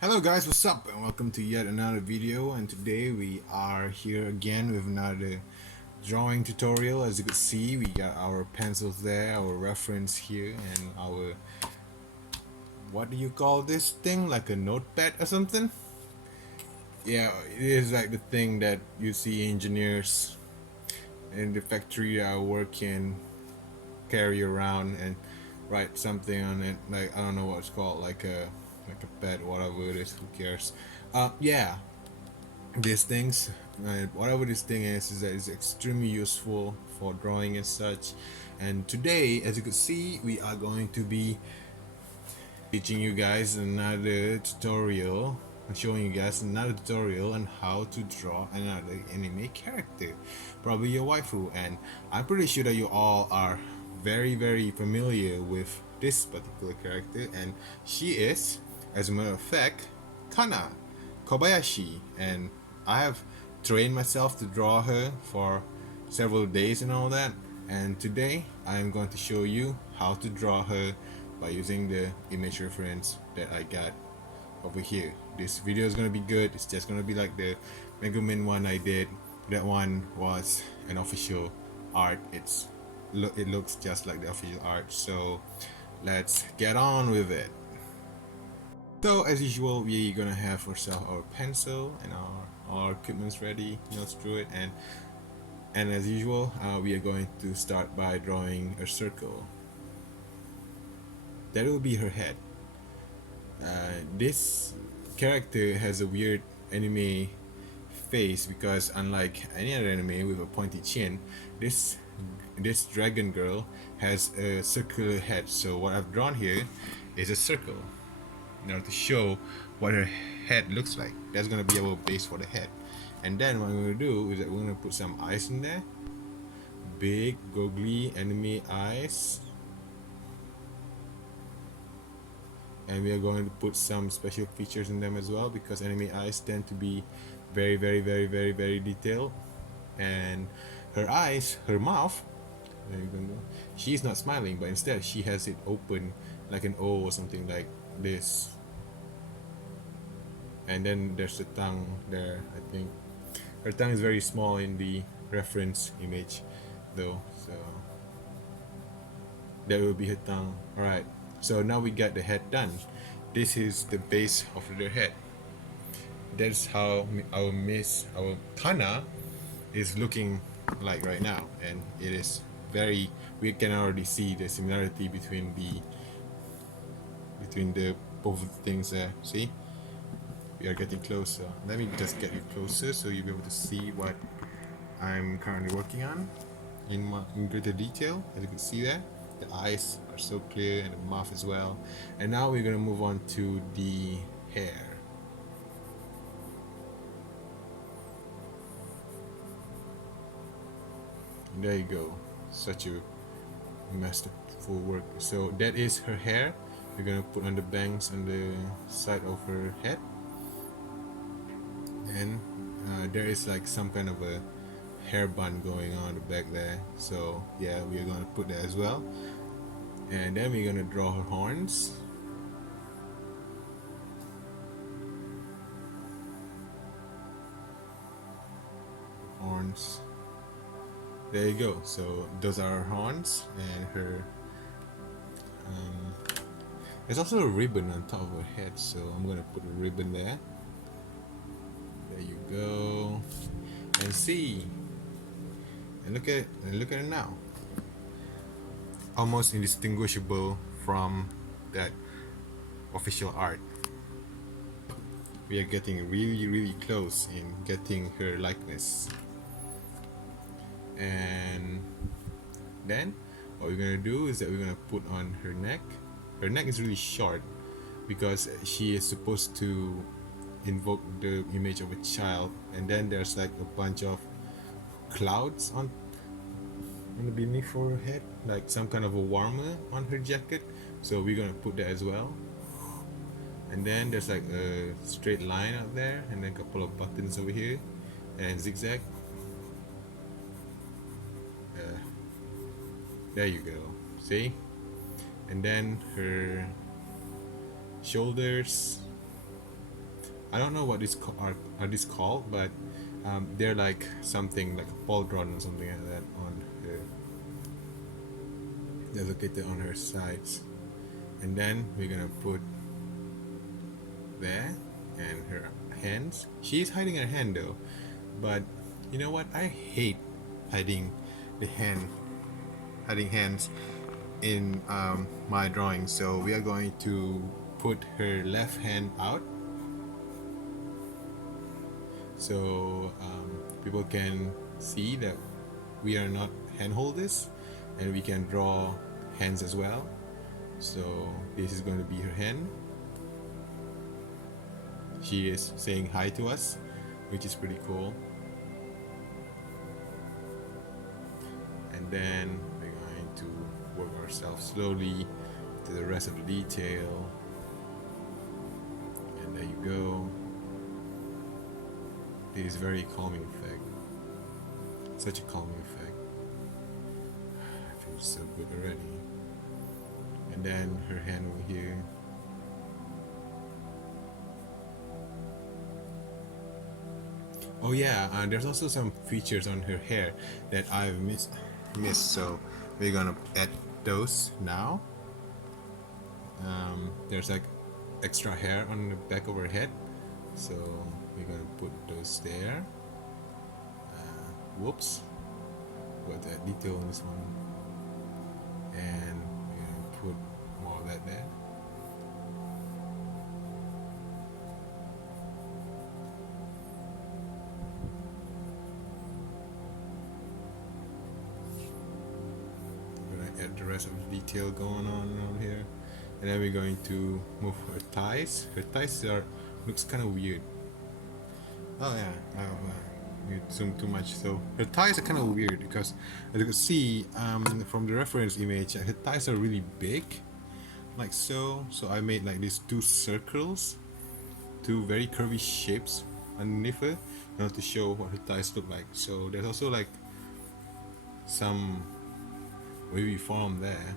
Hello guys, what's up and welcome to yet another video, and today we are here again with another drawing tutorial. As you can see, we got our pencils there, our reference here, and our, what do you call this thing, like a notepad or something? Yeah, it is like the thing that you see engineers in the factory that I work in carry around and write something on it, like I don't know what it's called, like a pad, whatever it is, who cares. Yeah, these things, whatever this thing is that is extremely useful for drawing and such. And today, as you can see, we are going to be teaching you guys another tutorial, showing you guys another tutorial on how to draw another anime character, probably your waifu. And I'm pretty sure that you all are very familiar with this particular character, and she is, as a matter of fact, Kanna Kobayashi. And I have trained myself to draw her for several days and all that, and today I am going to show you how to draw her by using the image reference that I got over here. This video is gonna be good. It's just gonna be like the Megumin one I did. That one was an official art. It looks just like the official art. So let's get on with it. So as usual, we're gonna have ourselves our pencil and our equipments ready, notes through it, and as usual, we are going to start by drawing a circle. That will be her head. This character has a weird anime face because unlike any other anime with a pointy chin, this dragon girl has a circular head. So what I've drawn here is a circle in order to show what her head looks like. That's gonna be our base for the head. And then what I'm gonna do is that we're gonna put some eyes in there. Big, googly anime eyes. And we are going to put some special features in them as well, because anime eyes tend to be very detailed. And her eyes, her mouth, she's not smiling, but instead she has it open like an O or something like this. And then there's the tongue there. I think her tongue is very small in the reference image though, so that will be her tongue. Alright, so now we got the head done. This is the base of their head. That's how our Kanna is looking like right now, and it is very, we can already see the similarity between the both things there. See, we are getting closer. Let me just get you closer so you'll be able to see what I'm currently working on in greater detail. As you can see there, the eyes are so clear and the mouth as well. And now we're gonna move on to the hair. And there you go, such a masterful work. So that is her hair. We're gonna put on the bangs on the side of her head, and there is like some kind of a hair bun going on the back there. So yeah, we're gonna put that as well. And then we're gonna draw her horns. Horns. There you go. So those are her horns, and her. There's also a ribbon on top of her head, so I'm gonna put a ribbon there. There you go. And see. And look at it now. Almost indistinguishable from that official art. We are getting really close in getting her likeness. And then what we're gonna do is that we're gonna put on her neck. Her neck is really short because she is supposed to invoke the image of a child, and then there's like a bunch of clouds on the beneath of her head, like some kind of a warmer on her jacket, so we're gonna put that as well. And then there's like a straight line out there, and then a couple of buttons over here and zigzag. There you go, see? And then her shoulders, I don't know what are these called, but they're like something like a pauldron or something like that on her. They're located on her sides, and then we're gonna put there and her hands. She's hiding her hand though, but you know what? I hate hiding the hiding hands in my drawing. So we are going to put her left hand out, so people can see that we are not hand holders, and we can draw hands as well. So this is going to be her hand. She is saying hi to us, which is pretty cool. And then we're going to work ourselves slowly to the rest of the detail. And there you go. It is very calming effect. Such a calming effect. I feel so good already. And then her hand over here. Oh yeah, there's also some features on her hair that I've missed. So we're gonna add those now. There's like extra hair on the back of her head, so we're gonna put those there. Whoops, got that detail on this one, and we're gonna put more of that there. Add the rest of the detail going on here, and then we're going to move her thighs. Her thighs looks kind of weird. Oh yeah, you zoom too much. So her thighs are kind of weird because, as you can see from the reference image, her thighs are really big, like so. So I made like these two circles, two very curvy shapes underneath her, in order to show what her thighs look like. So there's also like some wavy form there.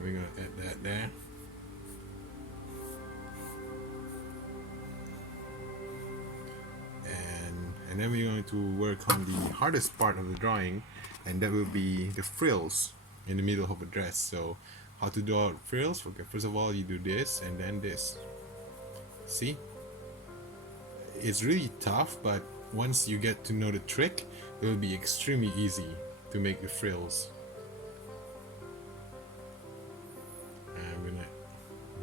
We're gonna add that there. And then we're going to work on the hardest part of the drawing, and that will be the frills in the middle of a dress. So how to draw frills? Okay, first of all you do this and then this. See? It's really tough, but once you get to know the trick, it will be extremely easy to make the frills. And we're gonna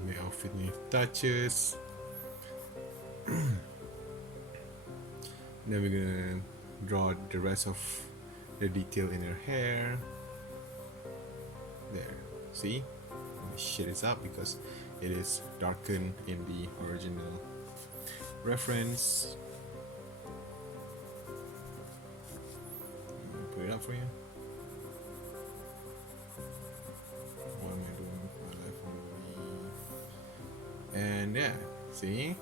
make our finishing touches. Then we're gonna draw the rest of the detail in her hair. There, see? Let me shade this up because it is darkened in the original reference. Put it up for you. What am I doing with my life only? And yeah, see?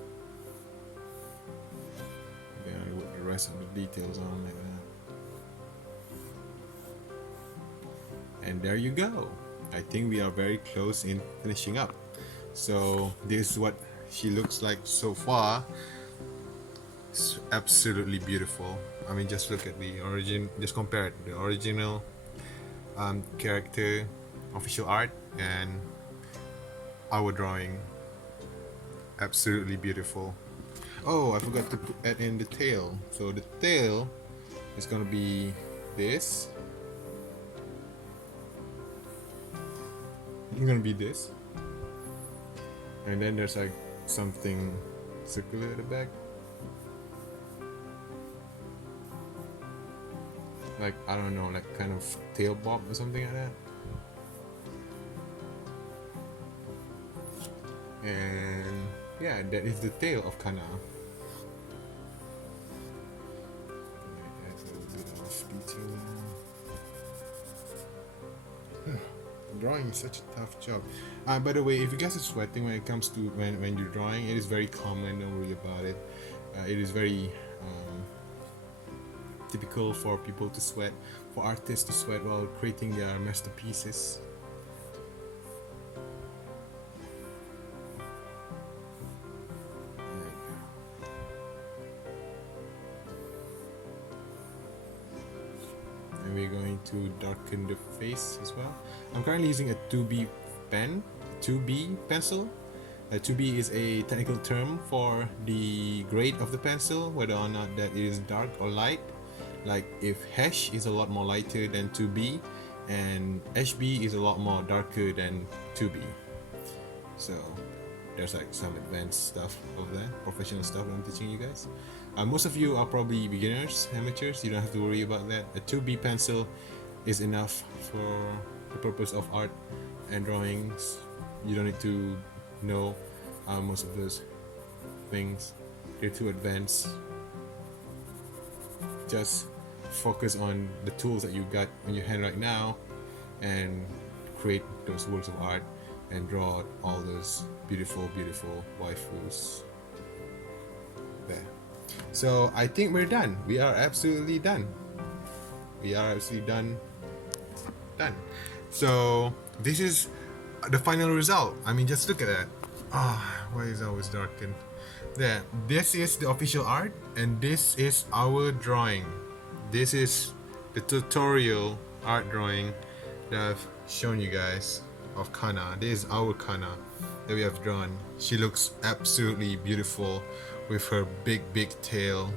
We're gonna put the rest of the details on like that. And there you go. I think we are very close in finishing up. So this is what she looks like so far. It's absolutely beautiful. I mean, just look at the origin, just compare it, the original character official art and our drawing. Absolutely beautiful. Oh, I forgot to add in the tail. So the tail is gonna be this. It's gonna be this. And then there's like something circular at the back. Like, I don't know, like kind of tail bob or something like that. And yeah, that is the tail of Kanna. Add a little bit of detail now. Drawing is such a tough job. By the way, if you guys are sweating when it comes to when you're drawing, it is very common. Don't worry about it. It is very typical for people to sweat, for artists to sweat while creating their masterpieces. to darken the face as well. I'm currently using a 2B pen, 2B pencil. 2B is a technical term for the grade of the pencil, whether or not that is dark or light. Like if Hash is a lot more lighter than 2B, and HB is a lot more darker than 2B. So there's like some advanced stuff over there, professional stuff that I'm teaching you guys. Most of you are probably beginners, amateurs. You don't have to worry about that. A 2B pencil is enough for the purpose of art and drawings. You don't need to know most of those things. They're too advanced. Just focus on the tools that you got in your hand right now and create those works of art and draw all those beautiful waifus there. So I think we're done. We are absolutely done. Done. So this is the final result. I mean, just look at that. Why is it always darkened? There. This is the official art, and this is our drawing. This is the tutorial art drawing that I've shown you guys of Kanna. This is our Kanna that we have drawn. She looks absolutely beautiful with her big tail,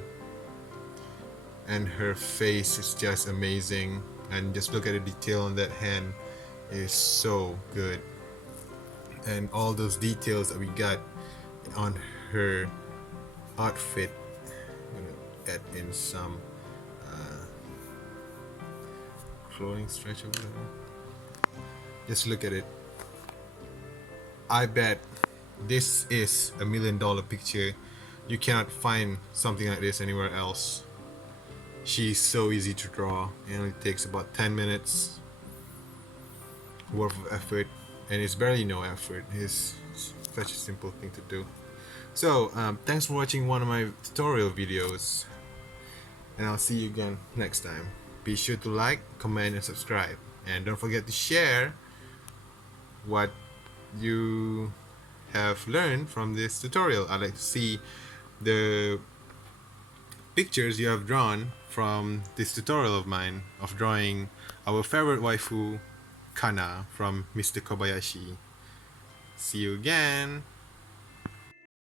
and her face is just amazing. And just look at the detail on that hand, is so good. And all those details that we got on her outfit. I'm gonna add in some clothing stretch over there. Just look at it. I bet this is $1 million picture. You cannot find something like this anywhere else. She's so easy to draw. It only takes about 10 minutes worth of effort, and it's barely no effort. It's such a simple thing to do. So thanks for watching one of my tutorial videos, and I'll see you again next time. Be sure to like, comment, and subscribe, and don't forget to share what you have learned from this tutorial. I'd like to see the pictures you have drawn from this tutorial of mine of drawing our favorite waifu, Kanna from Mr. Kobayashi. See you again.